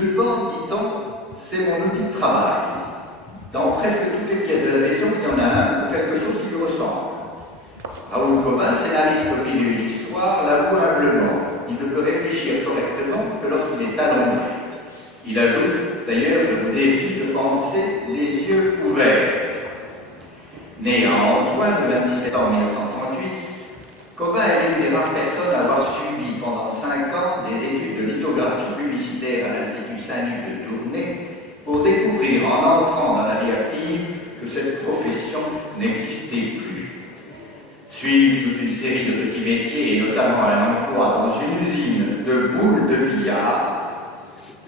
divan, dit-on, c'est mon outil de travail. Dans presque toutes les pièces de la maison, il y en a un ou quelque chose qui lui ressemble. Raoul Covin, scénariste au milieu de l'histoire, l'avoue humblement. Il ne peut réfléchir correctement que lorsqu'il est allongé. Il ajoute, d'ailleurs, je vous défie de penser les yeux ouverts. Né à Antoine le 26 septembre 1938, Covin est l'une des rares personnes à avoir suivi pendant 5 ans des études de lithographie publicitaire à l'Institut Saint-Luc de Tournai pour découvrir en entrant dans la vie active que cette profession n'existait plus. Suivent toute une série de petits métiers et notamment un emploi dans une usine de boules de billard,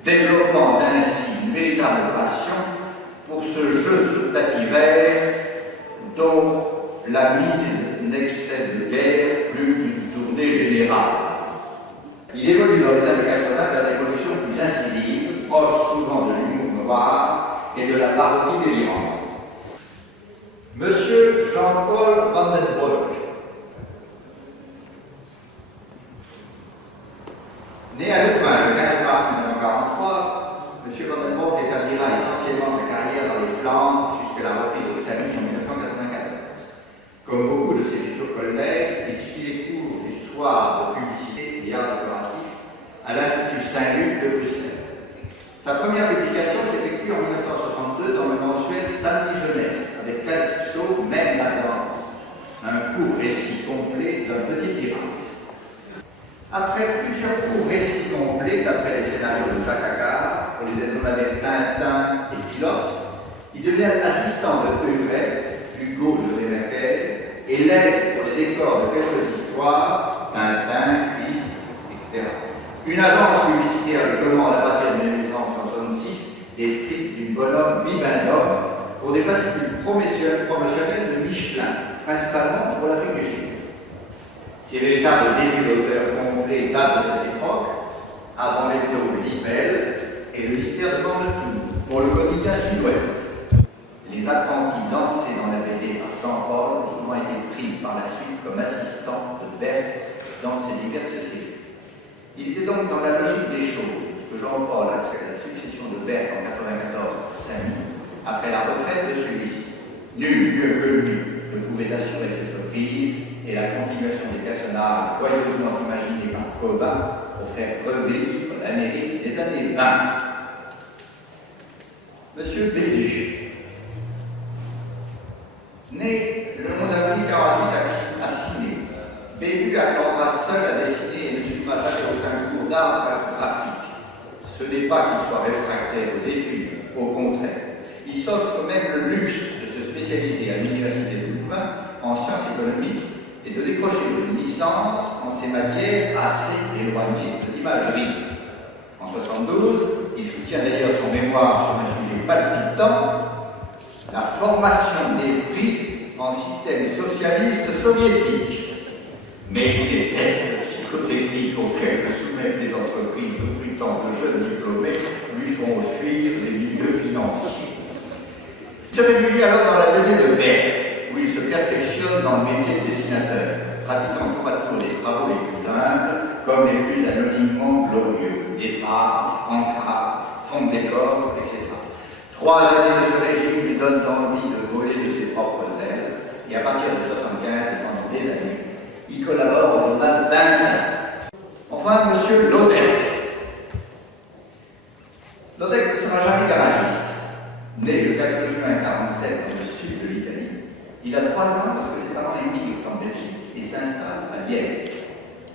développant ainsi une véritable passion pour ce jeu sur tapis vert dont la mise n'excède guère plus d'une tournée générale. Il évolue dans les années 80 vers des productions plus incisives, proches souvent de l'humour noir et de la parodie délirante. Monsieur Jean-Paul Van den Broek, né à Louvain le 15 mars 1943, M. Van den Broek établira essentiellement sa carrière dans les Flandres jusqu'à la reprise de Samy en 1994. Comme beaucoup de ses futurs collègues, il suit les cours du soir de publicité et art décoratif à l'Institut Saint-Luc de Bruxelles. Sa première publication s'effectue en 1962 dans le mensuel Samedi Jeunesse, avec Calypso, même la danse, un court récit complet d'un petit pirate. Après plusieurs courts récits complets d'après les scénarios de Jacques Accard pour les hebdomadaires Tintin et Pilote, il devient assistant de Heuret, Hugo de Rémaquet, et l'aide pour les décors de quelques histoires, Tintin, Cliff, etc. Une agence publicitaire lui commande à partir de 1966 des scripts du bonhomme Bibendum pour des fascicules promotionnels de Michelin, principalement pour l'Afrique du Sud. Ses véritables débuts d'auteur complet datent de cette époque, avant l'hebdo Libelle et le mystère de Mandetour, pour le quotidien Sud-Ouest. Les apprentis lancés dans la BD par Jean Paul ont souvent été pris par la suite comme assistants de Berck dans ses diverses séries. Il était donc dans la logique des choses que Jean Paul accepte la succession de Berck en 1994 pour Samy, après la retraite de celui-ci. Nul mieux que lui ne pouvait assurer cette reprise et la continuation des personnages joyeusement imaginés par Covin pour faire revivre l'Amérique des années 20. Monsieur Bédu, né le 11 avril 1948 à Ciné, Bédu apprendra seul à dessiner et ne suivra jamais aucun cours d'art graphique. Ce n'est pas qu'il soit réfractaire aux études, au contraire. Il s'offre même le luxe de se spécialiser à l'Université de Louvain en sciences économiques et de décrocher une licence en ces matières assez éloignées de l'imagerie. En 1972, il soutient d'ailleurs son mémoire sur un sujet palpitant, la formation des prix en système socialiste soviétique. Mais il déteste le psychotechnique auquel le soumettent les entreprises recrutant de jeunes diplômés lui font fuir les milieux financiers. Il se réfugie alors dans l'atelier de Berck, où il se perfectionne dans le métier de dessinateur, pratiquant tour à tour les travaux les plus humbles comme les plus anonymement glorieux, lettrage, ancrage, fond de décor, etc. 3 années de ce régime lui donnent envie de voler de ses propres ailes, et à partir de 1975 et pendant des années, il collabore au journal Tintin. Enfin, M. Lodec. Lodec ne sera jamais garagiste. Né le 4 juin 1947 dans le sud de l'Italie, il a 3 ans lorsque ses parents émigrent en Belgique et s'installent à Vienne.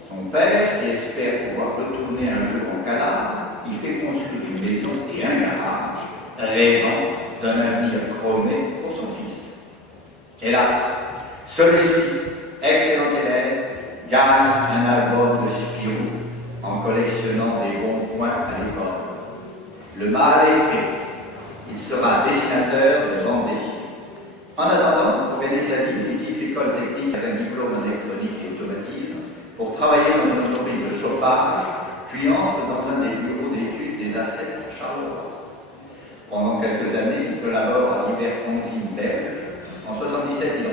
Son père, qui espère pouvoir retourner un jour en Calargue, il fait construire une maison et un garage, rêvant d'un avenir chromé pour son fils. Hélas, celui-ci, excellent élève, gagne un album de Spirou en collectionnant des bons points à l'école. Le mal est fait. Il sera dessinateur de bande dessinée. En attendant, pour gagner sa vie, il quitte l'école technique avec un diplôme en électronique et automatisme pour travailler dans une entreprise de chauffage, puis entre dans un des bureaux d'études des assets à Charleroi. Pendant quelques années, il collabore à divers fanzines belges. En 1977,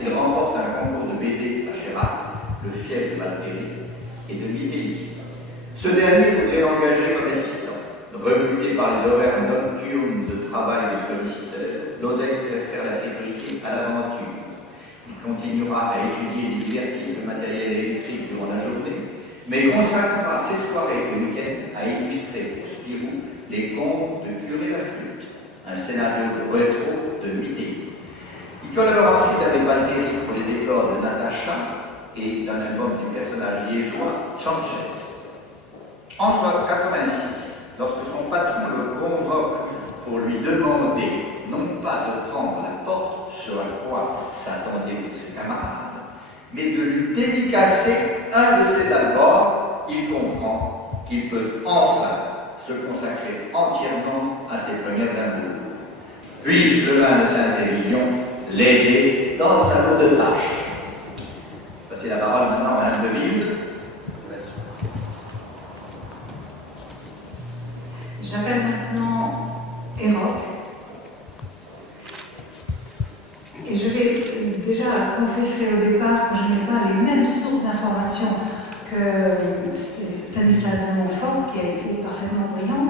il remporte un concours de BD à Gérard, le fief de Malpéry, et de Mitéli. Ce dernier voudrait l'engager comme assistant. rebuté par les horaires nocturnes de travail des solliciteurs, Dodec préfère la sécurité à l'aventure. Il continuera à étudier et divertir le matériel électrique durant la journée, mais consacrera ses soirées et week-ends à illustrer au Spirou les contes de Curé la Flûte, un scénario de rétro de Mitterrand. Il collabore ensuite avec Valtteri pour les décors de Natacha et d'un album du personnage liégeois Sanchez. En 1986, lorsque son patron le convoque pour lui demander non pas de prendre la porte, ce à quoi s'attendaient tous ses camarades, mais de lui dédicacer un de ses albums, il comprend qu'il peut enfin se consacrer entièrement à ses premières amours. Puis-je, le vin de Saint-Émilion, l'aider dans sa lourde tâche? Passez la parole maintenant à Madame Deville. J'appelle maintenant Héroc. Et je vais déjà confesser au départ que je n'ai pas les mêmes sources d'informations que Stanislas de Montfort, qui a été parfaitement brillant.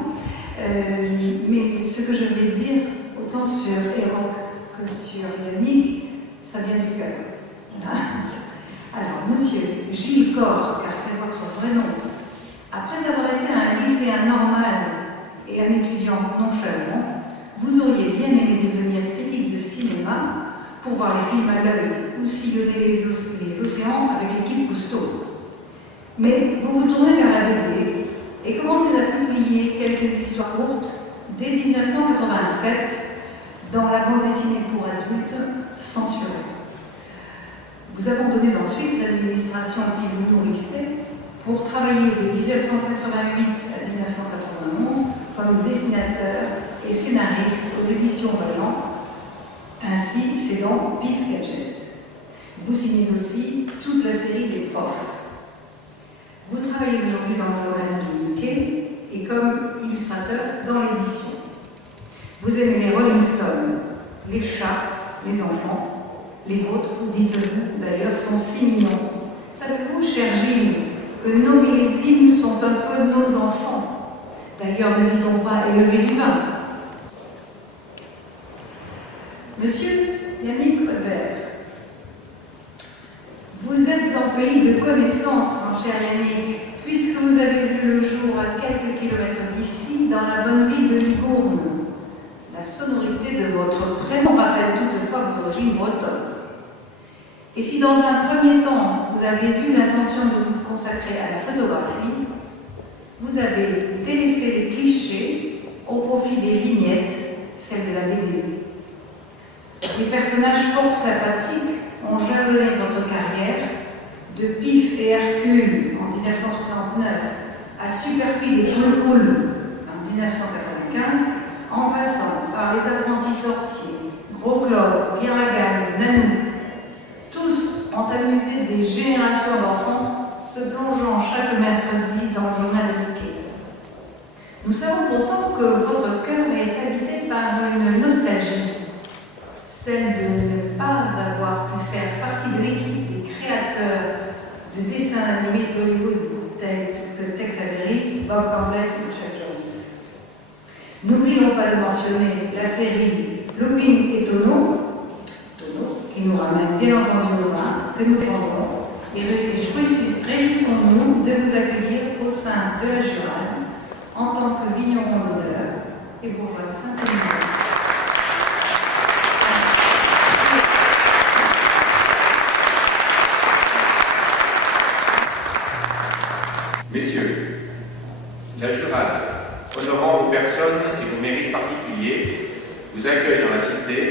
Mais ce que je vais dire, autant sur Héroc que sur Yannick, ça vient du cœur. Voilà. Alors, monsieur Gilles Corre, car c'est votre vrai nom, après avoir été un lycéen normal et un étudiant nonchalant, vous auriez bien aimé devenir critique de cinéma pour voir les films à l'œil ou sillonner les océans avec l'équipe Cousteau. Mais vous vous tournez vers la BD et commencez à publier quelques histoires courtes dès 1987 dans la bande dessinée pour adultes censurée. Vous abandonnez ensuite l'administration qui vous nourrissait pour travailler de 1988 à 1991 comme dessinateur et scénariste aux éditions Vaillant, ainsi cédant Pif Gadget. Vous signez aussi toute la série des profs. Vous travaillez aujourd'hui dans le domaine de Mickey et comme illustrateur dans l'édition. Vous aimez les Rolling Stones, les chats, les enfants, les vôtres, dites-vous d'ailleurs, sont si mignons. Savez-vous, cher Gilles, que nos millésimes sont un peu nos enfants? D'ailleurs, ne dit-on pas élever du vin? Monsieur Yannick Colbert, vous êtes en pays de connaissance, mon cher Yannick, puisque vous avez vu le jour à quelques kilomètres d'ici, dans la bonne ville de Libourne. La sonorité de votre prénom rappelle toutefois vos origines bretonnes. Et si dans un premier temps, vous avez eu l'intention de vous consacrer à la photographie, vous avez délaissé les clichés au profit des vignettes, celles de la BD. Des personnages fort sympathiques ont jalonné votre carrière, de Pif et Hercule en 1969 à Super Pig et Cool Cool en 1995, en passant par Les Apprentis Sorciers, Gros Claude, Pierre Lagarde, Nanook. Tous ont amusé des générations d'enfants se plongeant chaque mercredi dans le journal de Mickey. Nous savons pourtant que votre cœur est habité par une nostalgie, celle de ne pas avoir pu faire partie de l'équipe des créateurs de dessins animés d'Hollywood tels que Tex Avery, Bob Campbell ou Chuck Jones. N'oublions pas de mentionner la série Lupin et Tono, qui nous ramène bien entendu au vin, que nous défendons, et réjouissons-nous de vous accueillir au sein de la Jurade en tant que vigneron d'honneur et pour votre Saint-Émilion. Messieurs, la Jurade, honorant vos personnes et vos mérites particuliers, vous accueille dans la cité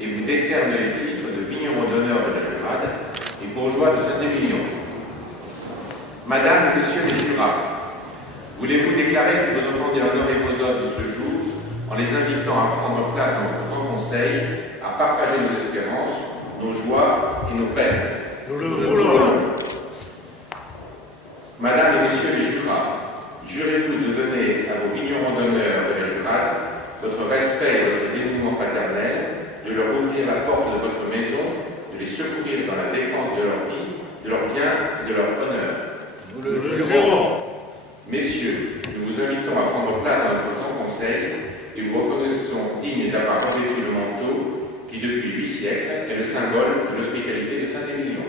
et vous décerne les titres de vigneron d'honneur de la Jurade et bourgeois de Saint-Émilion. Madame et Messieurs les jurats, voulez-vous déclarer que vous entendez honorer vos hôtes de ce jour en les invitant à prendre place dans votre grand conseil, à partager nos espérances, nos joies et nos peines? Nous le voulons. Madame et Messieurs les jurats, jurez-vous de donner à vos vignerons d'honneur de la Jurade votre respect et votre dévouement fraternel, de leur ouvrir la porte de votre maison, de les secourir dans la défense de leur vie, de leurs biens et de leur honneur? Nous le jurons. Messieurs, nous vous invitons à prendre place dans notre grand digne d'avoir revêtu le manteau qui, depuis 8 siècles, est le symbole de l'hospitalité de Saint-Émilion.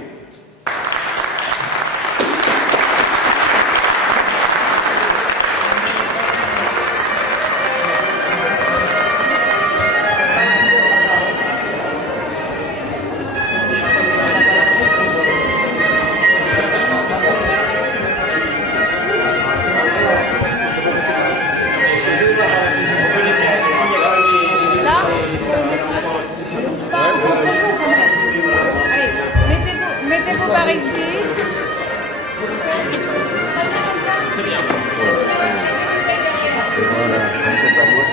Mettez-vous par ici. Très bien. Voilà, c'est à moi.